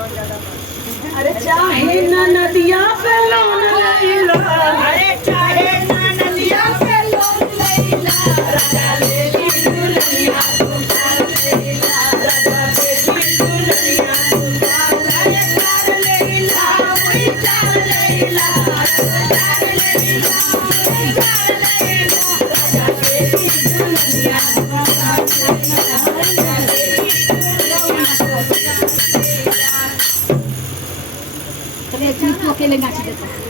अरे चाहे ना नदिया पे लोन लैला, अरे चाहे ना नदिया पे लोन लैला, राजा बेटी दुल्हनिया तुकार लैला, राजा बेटी दुल्हनिया तुकार लैला, वही चार लैला, चार लैला, वही चार लैला, राजा बेटी दुल्हनिया तुकार लैला, राजा बेटी दुल्हनिया तुकार लैला। चलिए तू अकेले नाच देता